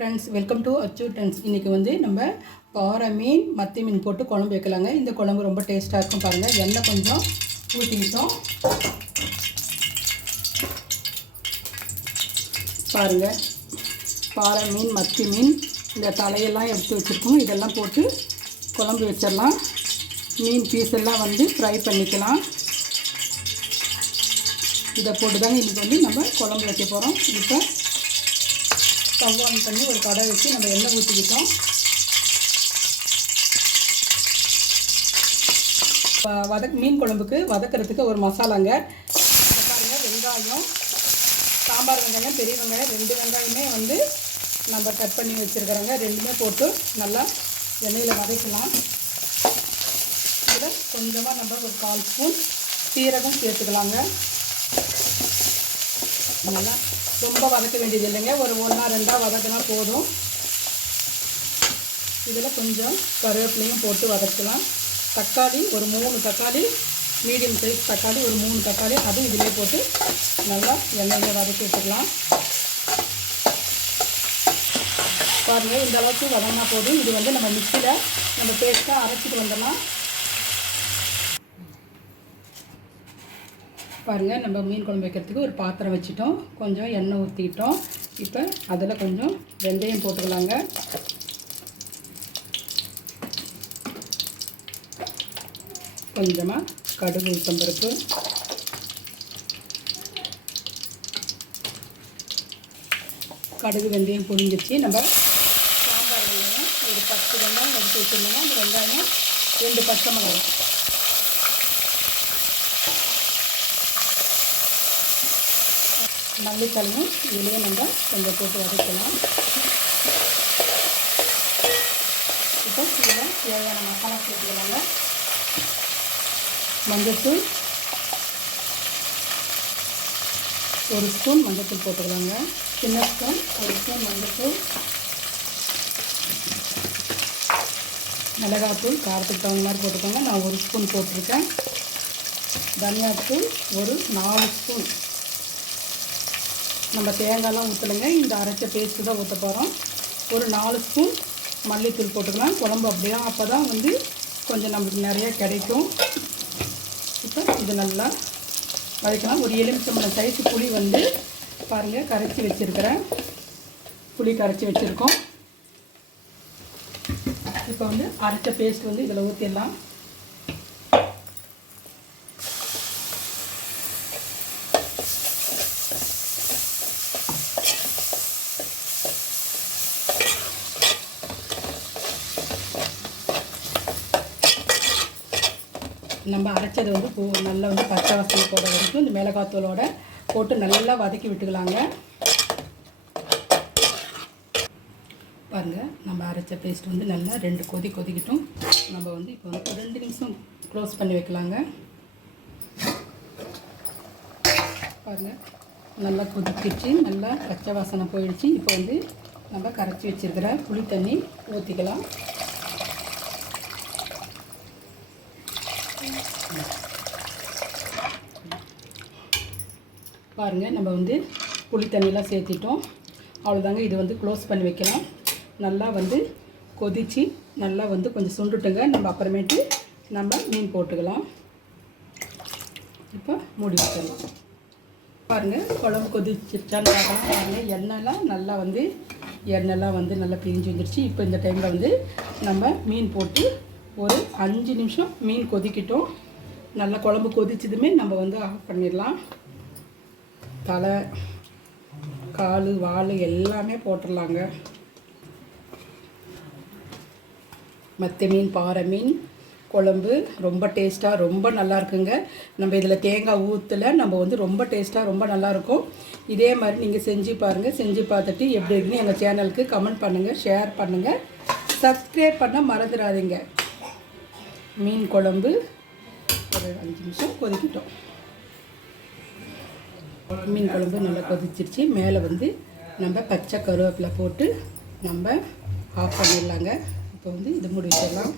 Friends welcome to அச்சு friends இன்றைக்கி வந்து நம்ம பாறை மீன் மத்தி மீன் போட்டு குழம்பு வைக்கலாங்க. இந்த குழம்பு ரொம்ப டேஸ்ட்டாக இருக்கும் பாருங்கள் எண்ணெய் கொஞ்சம் ஊற்றிக்கிட்டோம் பாருங்கள் பாறை மீன் மத்தி மீன் இந்த தலையெல்லாம் எடுத்து வச்சுருக்கோம். இதெல்லாம் போட்டு குழம்பு வச்சிடலாம். மீன் பீஸ் எல்லாம் வந்து ஃப்ரை பண்ணிக்கலாம். இதை போட்டு தாங்க இன்றைக்கி வந்து நம்ம குழம்பு வைக்க போகிறோம் இப்போ ஸ்டவ் ஆன் பண்ணி ஒரு கடை வச்சு நம்ம எண்ணெய் ஊற்றிக்கிட்டோம் வ- வதக் மீன் குழம்புக்கு வதக்கிறதுக்கு ஒரு மசாலாங்க. பாருங்க வெங்காயம் சாம்பார் வெங்காயம் பெரிய வெங்காயம் ரெண்டு வெங்காயமே வந்து நம்ம கட் பண்ணி வச்சுருக்கிறோங்க. ரெண்டுமே போட்டு நல்லா எண்ணெயில் வதக்கலாம். இதில் கொஞ்சமாக நம்ம ஒரு கால் ஸ்பூன் சீரகம் சேர்த்துக்கலாங்க. நல்லா ரொம்ப வதக்க வேண்டியது இல்லைங்க. ஒரு ஒன்றா ரெண்டாக வதக்கினா போதும். இதில் கொஞ்சம் கருவேப்பிலையும் போட்டு வதக்கலாம். தக்காளி ஒரு மூணு தக்காளி மீடியம் சைஸ் தக்காளி ஒரு மூணு தக்காளி அதுவும் இதிலே போட்டு நல்லா எண்ணெயில் வதக்கி விட்டுக்கலாம். பாருங்கள் இந்த அளவுக்கு வதங்கினா போதும். இது வந்து நம்ம மிக்சியில் நம்ம பேஸ்ட்டாக அரைச்சிட்டு வந்துடலாம் பாருங்கள் நம்ம மீன் குழம்பு வைக்கிறதுக்கு ஒரு பாத்திரம் வச்சுட்டோம். கொஞ்சம் எண்ணெய் ஊற்றிட்டோம் இப்போ அதில் கொஞ்சம் வெந்தயம் போட்டுக்கலாங்க. கொஞ்சமாக கடுகு உளுத்தம்பருப்பு. கடுகு வெந்தயம் பொரிஞ்சிச்சு நம்ம சாம்பார் வெங்காயம் ஒரு பத்து வெங்காயம் எடுத்து வச்சுருந்தோம்னா அந்த வெங்காயம் ரெண்டு பச்சை மிளகாய். மல்லித்தலையும் இதுலேயும் நம்ம கொஞ்சம் போட்டு வதக்கலாம். இப்போ இதில் தேவையான மசாலா சேர்த்துக்கலாங்க. மஞ்சத்தூள். ஒரு ஸ்பூன் மஞ்சத்தூள் போட்டுக்கலாங்க. சின்ன ஸ்பூன் ஒரு ஸ்பூன் மஞ்சத்தூள். மிளகாத்தூள் காரத்துக்கு தகுந்த மாதிரி போட்டுக்கோங்க. நான் ஒரு ஸ்பூன் போட்டிருக்கேன். தனியாத்தூள் ஒரு நாலு ஸ்பூன். நம்ம தேங்காய்லாம் ஊற்றலைங்க இந்த அரைச்ச பேஸ்ட்டு தான் ஊற்ற போகிறோம் ஒரு நாலு ஸ்பூன் மல்லித்தூள் போட்டுக்கலாம். குழம்பு அப்படியே அப்போ தான் வந்து கொஞ்சம் நம்மளுக்கு நிறைய கிடைக்கும். இப்போ இது நல்லா வதக்கலாம். ஒரு எலுமிச்சம்பழம் சைஸ் புளி வந்து பாருங்கள் கரைச்சி வச்சுருக்கிறேன். புளி கரைச்சி வச்சுருக்கோம். இப்போ வந்து அரைச்ச பேஸ்ட் வந்து இதில் ஊற்றிடலாம் நம்ம அரைச்சது வந்து பூ நல்லா வந்து பச்சை வாசனை போட வரைக்கும் இந்த மிளகாத்தூளோட போட்டு நல்லா வதக்கி விட்டுக்கலாங்க. பாருங்கள் நம்ம அரைச்ச பேஸ்ட் வந்து நல்லா ரெண்டு கொதி கொதிக்கிட்டும். நம்ம வந்து இப்போ வந்து ரெண்டு நிமிஷம் க்ளோஸ் பண்ணி வைக்கலாங்க. பாருங்கள் நல்லா கொதிச்சிடுச்சு நல்லா பச்சை வாசனை போயிடுச்சு. இப்போ வந்து நம்ம கரைச்சி வச்சுருக்கிற புளி தண்ணி ஊற்றிக்கலாம் பாருங்கள் நம்ம வந்து புளி தண்ணியெலாம் சேர்த்திட்டோம். அவ்வளோதாங்க இது வந்து க்ளோஸ் பண்ணி வைக்கலாம். நல்லா வந்து கொதித்து நல்லா வந்து கொஞ்சம் சுண்டுட்டுங்க. நம்ம அப்புறமேட்டு நம்ம மீன் போட்டுக்கலாம். இப்போ மூடி வச்சிடலாம். பாருங்கள் குழம்பு கொதிச்சிருச்சான்னு பார்க்கலாம். பாருங்கள் எண்ணெய்லாம் நல்லா வந்து எண்ணெய்லாம் வந்து நல்லா பிரிஞ்சு வந்துருச்சு. இப்போ இந்த டைமில் வந்து நம்ம மீன் போட்டு ஒரு அஞ்சு நிமிஷம் மீன் கொதிக்கிட்டோம். நல்லா குழம்பு கொதிச்சதுமே நம்ம வந்து ஆஃப் பண்ணிடலாம். தலை கால் வால் எல்லாமே போட்டுடலாங்க. மத்தி மீன் பாறை மீன் குழம்பு ரொம்ப டேஸ்ட்டாக ரொம்ப நல்லா இருக்குங்க. நம்ம இதில் தேங்காய் ஊற்றல நம்ம வந்து ரொம்ப டேஸ்ட்டாக ரொம்ப நல்லாயிருக்கும் இதே மாதிரி நீங்கள் செஞ்சு பாருங்கள் செஞ்சு பார்த்துட்டு எப்படி இருக்குன்னு எங்கள் சேனலுக்கு கமெண்ட் பண்ணுங்கள் ஷேர் பண்ணுங்கள் சப்ஸ்கிரைப் பண்ண மறந்துடாதீங்க. மீன் குழம்பு. ஒரு அஞ்சு நிமிஷம் கொதிக்கிட்டோம். மீன் குழம்பு நல்லா கொதிச்சிருச்சு. மேலே வந்து நம்ம பச்சை கருவேப்பிலை போட்டு நம்ம ஆஃப் பண்ணிடலாங்க. இப்போ வந்து இது முடிச்சிடலாம் வச்சிடலாம்.